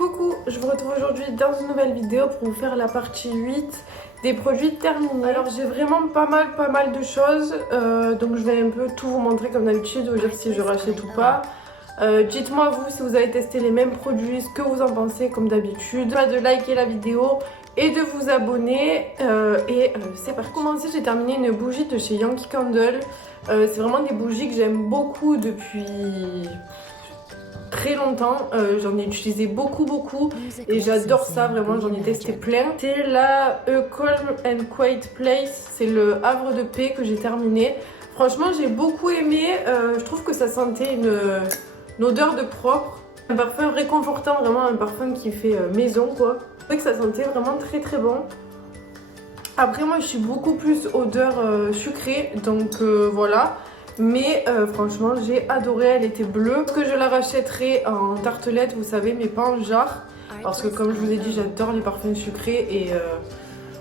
Coucou, je vous retrouve aujourd'hui dans une nouvelle vidéo pour vous faire la partie 8 des produits terminés. Alors j'ai vraiment pas mal de choses, donc je vais un peu tout vous montrer comme d'habitude, vous dire si je rachète ou pas. Dites-moi vous si vous avez testé les mêmes produits, ce que vous en pensez comme d'habitude. Pas de liker la vidéo et de vous abonner. C'est parti. Pour commencer, j'ai terminé une bougie de chez Yankee Candle. C'est vraiment des bougies que j'aime beaucoup depuis très longtemps, j'en ai utilisé beaucoup et j'adore ça, vraiment j'en ai testé plein. C'est la A Calm and Quiet Place, c'est le havre de paix que j'ai terminé. Franchement j'ai beaucoup aimé, je trouve que ça sentait une odeur de propre, un parfum réconfortant, vraiment un parfum qui fait maison quoi. Je trouvais que ça sentait vraiment très bon. Après moi je suis beaucoup plus odeur sucrée, donc voilà. Mais franchement j'ai adoré, elle était bleue. Que je la rachèterai en tartelette, vous savez, mais pas en jarre. Parce que comme je vous ai dit, j'adore les parfums sucrés et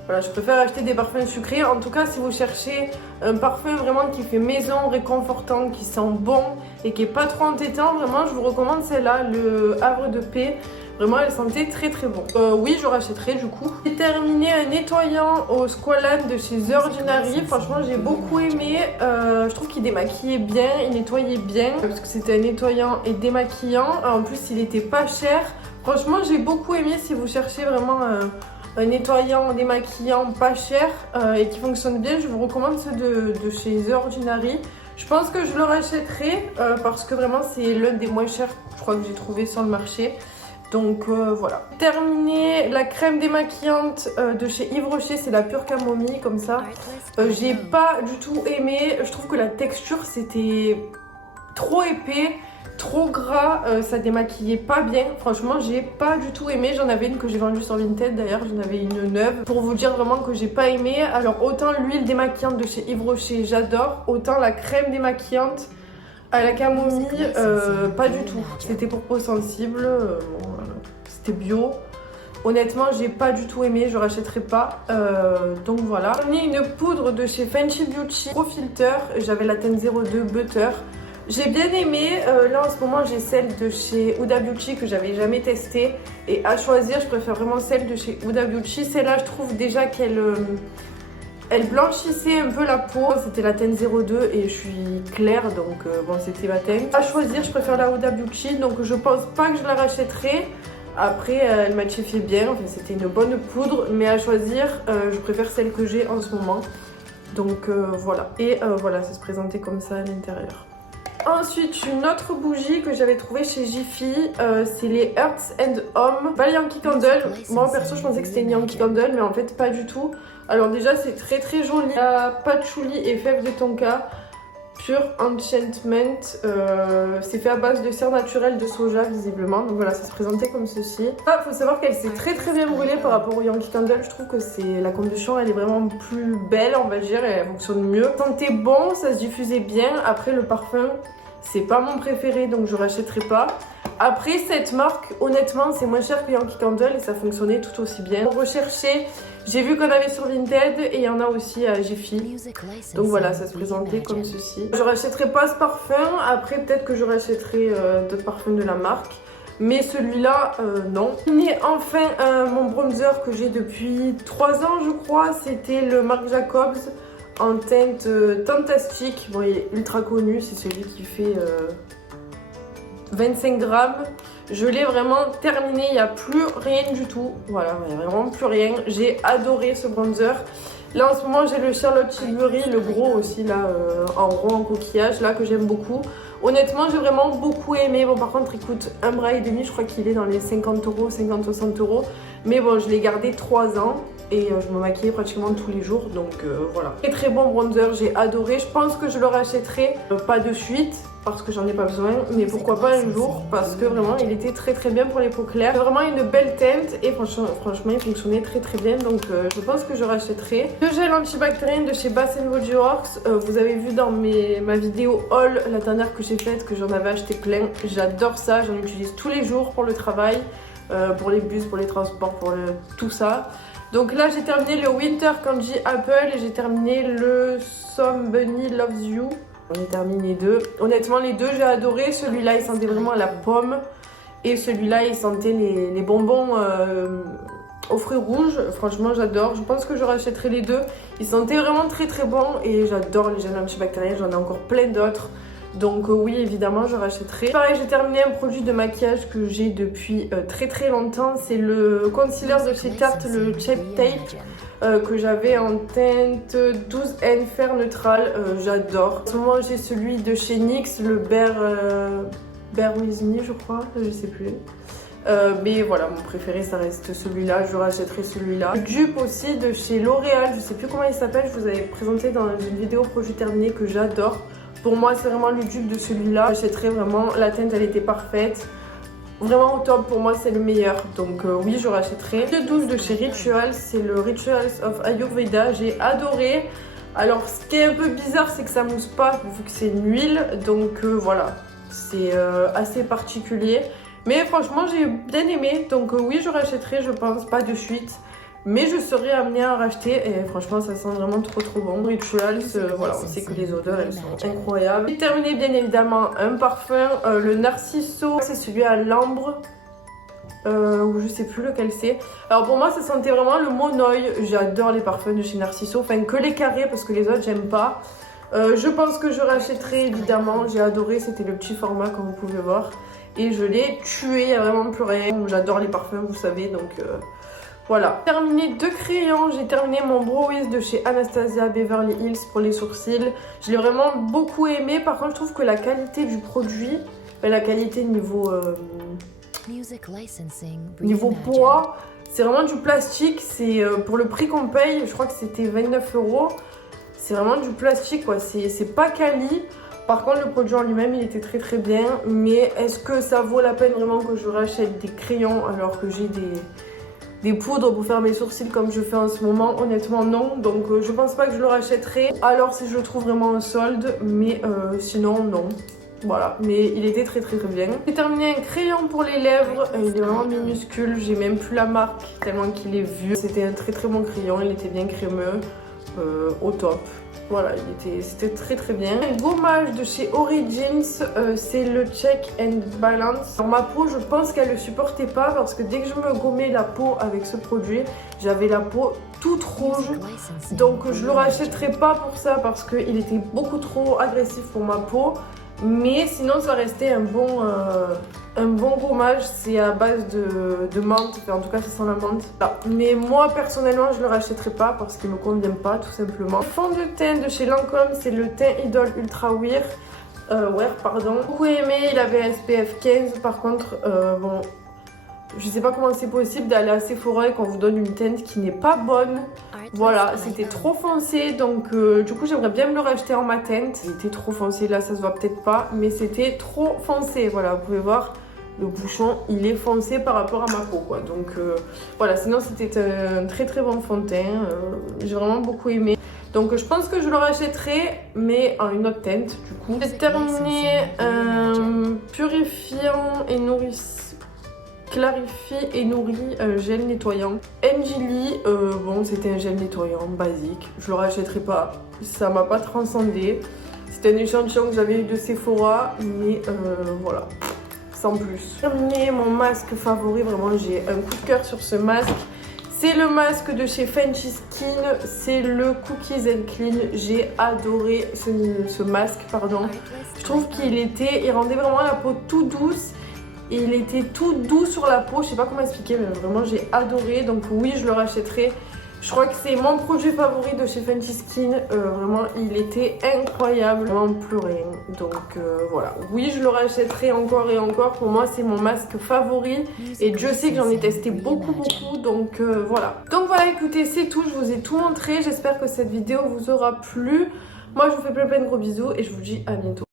voilà, je préfère acheter des parfums sucrés. En tout cas, si vous cherchez un parfum vraiment qui fait maison, réconfortant, qui sent bon et qui est pas trop entêtant, vraiment je vous recommande celle-là, le Havre de Paix. Vraiment, elle sentait très bon. Oui, je rachèterai du coup. J'ai terminé un nettoyant au Squalane de chez The Ordinary. Franchement, j'ai beaucoup aimé. Je trouve qu'il démaquillait bien, il nettoyait bien. Parce que c'était un nettoyant et démaquillant. En plus, il était pas cher. Franchement, j'ai beaucoup aimé si vous cherchez vraiment un nettoyant démaquillant pas cher et qui fonctionne bien. Je vous recommande ceux de chez The Ordinary. Je pense que je le rachèterai parce que vraiment, c'est l'un des moins chers, je crois, que j'ai trouvé sur le marché. Donc voilà. Terminé la crème démaquillante de chez Yves Rocher, c'est la pure camomille comme ça. J'ai pas du tout aimé, je trouve que la texture c'était trop épais, trop gras, ça démaquillait pas bien. Franchement j'ai pas du tout aimé, j'en avais une que j'ai vendue sur Vinted d'ailleurs, j'en avais une neuve. Pour vous dire vraiment que j'ai pas aimé, alors autant l'huile démaquillante de chez Yves Rocher j'adore, autant la crème démaquillante à la camomille, pas du tout. C'était pour peau sensible, bon, c'était bio. Honnêtement, j'ai pas du tout aimé, je rachèterai pas. Donc voilà. J'ai mis une poudre de chez Fenty Beauty Pro Filter. J'avais la teinte 02 Butter. J'ai bien aimé. Là en ce moment, j'ai celle de chez Huda Beauty que j'avais jamais testée. Et à choisir, je préfère vraiment celle de chez Huda Beauty. Celle-là, je trouve déjà qu'elle elle blanchissait un peu la peau, c'était la teinte 02 et je suis claire donc bon c'était ma teinte. À choisir, je préfère la Huda Beauty donc je pense pas que je la rachèterai. Après elle matifiait bien, enfin, c'était une bonne poudre mais à choisir je préfère celle que j'ai en ce moment. Donc voilà. Et voilà, ça se présentait comme ça à l'intérieur. Ensuite, une autre bougie que j'avais trouvée chez Jiffy, c'est les Earth and Home, pas Yankee Candle. Moi perso je pensais que c'était une Yankee Candle mais en fait pas du tout. Alors déjà c'est très joli, la patchouli et fèves de tonka, pure enchantment, c'est fait à base de cire naturelle de soja visiblement, donc voilà ça se présentait comme ceci. Ah, faut savoir qu'elle s'est très bien brûlée par rapport au Yankee Candle, je trouve que c'est la combustion elle est vraiment plus belle on va dire, elle fonctionne mieux. Ça sentait bon, ça se diffusait bien, après le parfum c'est pas mon préféré donc je rachèterai pas. Après cette marque honnêtement c'est moins cher que Yankee Candle et ça fonctionnait tout aussi bien. Pour rechercher, j'ai vu qu'on avait sur Vinted et il y en a aussi à Jiffy. Donc voilà, ça se présentait comme ceci. Je rachèterai pas ce parfum, après peut-être que je rachèterai d'autres parfums de la marque. Mais celui-là, non. Et enfin, mon bronzer que j'ai depuis 3 ans je crois, c'était le Marc Jacobs en teinte Fantastique. Bon il est ultra connu, c'est celui qui fait 25 grammes. Je l'ai vraiment terminé, il n'y a plus rien du tout. Voilà, il n'y a vraiment plus rien. J'ai adoré ce bronzer. Là en ce moment j'ai le Charlotte Tilbury, le gros aussi là, en rond en coquillage, là que j'aime beaucoup. Honnêtement j'ai vraiment beaucoup aimé. Bon par contre il coûte 1,5 bras, je crois qu'il est dans les 50 euros, 50-60 euros. Mais bon je l'ai gardé 3 ans. Et je me maquillais pratiquement tous les jours, donc voilà. Très bon bronzer, j'ai adoré. Je pense que je le rachèterai, pas de suite, parce que j'en ai pas besoin, mais pourquoi pas un jour, parce que vraiment il était très bien pour les peaux claires. C'est vraiment une belle teinte et franchement il fonctionnait très bien, donc je pense que je rachèterai. Le gel antibactérien de chez Bath Body Works, vous avez vu dans ma vidéo haul, la dernière que j'ai faite, que j'en avais acheté plein. J'adore ça, j'en utilise tous les jours pour le travail, pour les bus, pour les transports, pour tout ça. Donc là j'ai terminé le Winter Candy Apple et j'ai terminé le Some Bunny Loves You. J'ai terminé les deux. Honnêtement les deux j'ai adoré. Celui-là il sentait vraiment à la pomme. Et celui-là, il sentait les bonbons aux fruits rouges. Franchement, j'adore. Je pense que je rachèterai les deux. Ils sentaient vraiment très très bons et j'adore les gels antibactériens. J'en ai encore plein d'autres. Donc oui, évidemment, je rachèterai. Pareil, j'ai terminé un produit de maquillage que j'ai depuis très très longtemps. C'est le concealer de chez Tarte, le Shape Tape, que j'avais en teinte 12N Fer Neutral. J'adore. En ce moment, j'ai celui de chez NYX, le Bear With Me, je crois. Je sais plus. Mais voilà, mon préféré ça reste celui-là, je rachèterai celui-là. Le dupe aussi de chez L'Oréal, je sais plus comment il s'appelle, je vous avais présenté dans une vidéo produit terminé que j'adore. Pour moi c'est vraiment le dupe de celui-là, j'achèterai vraiment, la teinte elle était parfaite. Vraiment au top, pour moi c'est le meilleur, donc oui je rachèterai. Le douche de chez Rituals, c'est le Rituals of Ayurveda, j'ai adoré. Alors ce qui est un peu bizarre c'est que ça mousse pas vu que c'est une huile, donc voilà, c'est assez particulier. Mais franchement j'ai bien aimé, donc oui je rachèterai, je pense, pas de suite. Mais je serai amenée à en racheter et franchement ça sent vraiment trop bon. Rituals, voilà, on sait que les odeurs elles sont incroyables. J'ai terminé bien évidemment un parfum, le Narciso, c'est celui à l'ambre. Ou je sais plus lequel c'est. Alors pour moi ça sentait vraiment le monoï. J'adore les parfums de chez Narciso, enfin que les carrés parce que les autres j'aime pas. Je pense que je rachèterai évidemment, j'ai adoré, c'était le petit format comme vous pouvez voir. Et je l'ai tué, il n'y a vraiment plus rien. J'adore les parfums, vous savez, donc voilà. Terminé deux crayons, j'ai terminé mon Brow Wiz de chez Anastasia Beverly Hills pour les sourcils. Je l'ai vraiment beaucoup aimé, par contre je trouve que la qualité du produit, la qualité niveau poids, c'est vraiment du plastique. C'est pour le prix qu'on paye, je crois que c'était 29 €. C'est vraiment du plastique quoi, c'est pas quali. Par contre le produit en lui-même il était très bien, mais est-ce que ça vaut la peine vraiment que je rachète des crayons alors que j'ai des poudres pour faire mes sourcils comme je fais en ce moment? Honnêtement non, donc je pense pas que je le rachèterai, alors si je le trouve vraiment en solde, mais sinon non. Voilà, mais il était très bien. J'ai terminé un crayon pour les lèvres, il est vraiment minuscule, j'ai même plus la marque tellement qu'il est vieux. C'était un très bon crayon, il était bien crémeux, au top. Voilà, c'était très bien. Un gommage de chez Origins, c'est le Check and Balance. Dans ma peau, je pense qu'elle ne le supportait pas parce que dès que je me gommais la peau avec ce produit, j'avais la peau toute rouge. Donc je le rachèterai pas pour ça parce qu'il était beaucoup trop agressif pour ma peau. Mais sinon ça restait un bon gommage, c'est à base de menthe, enfin, en tout cas ça sent la menthe. Voilà. Mais moi personnellement je le rachèterai pas parce qu'il me convient pas tout simplement. Le fond de teint de chez Lancôme, c'est le teint Idol Ultra Wear. Beaucoup aimé, il avait un SPF 15, par contre bon, je sais pas comment c'est possible d'aller à Sephora et qu'on vous donne une teinte qui n'est pas bonne. Voilà, c'était trop foncé, donc du coup j'aimerais bien me le racheter en mat teinte. Il était trop foncé, là ça se voit peut-être pas, mais c'était trop foncé. Voilà, vous pouvez voir, le bouchon il est foncé par rapport à ma peau quoi. Donc voilà, sinon c'était un très bon fond de teint, j'ai vraiment beaucoup aimé. Donc je pense que je le rachèterai, mais en une autre teinte du coup. J'ai terminé un purifiant et nourrissant. Clarifie et nourrit gel nettoyant. Angeli, bon c'était un gel nettoyant basique, je le rachèterai pas, ça m'a pas transcendé. C'était un échantillon que j'avais eu de Sephora, mais voilà, sans plus. Terminé mon masque favori, vraiment j'ai un coup de cœur sur ce masque. C'est le masque de chez Fenty Skin, c'est le Cookies and Clean. J'ai adoré ce masque, pardon. Je trouve il rendait vraiment la peau tout douce. Et il était tout doux sur la peau, je sais pas comment expliquer, mais vraiment j'ai adoré. Donc oui, je le rachèterai. Je crois que c'est mon produit favori de chez Fenty Skin. Vraiment, il était incroyable, vraiment plus rien. Donc voilà, oui, je le rachèterai encore et encore. Pour moi, c'est mon masque favori. Et Dieu sait que j'en ai testé beaucoup. Donc voilà. Donc voilà, écoutez, c'est tout. Je vous ai tout montré. J'espère que cette vidéo vous aura plu. Moi, je vous fais plein de gros bisous et je vous dis à bientôt.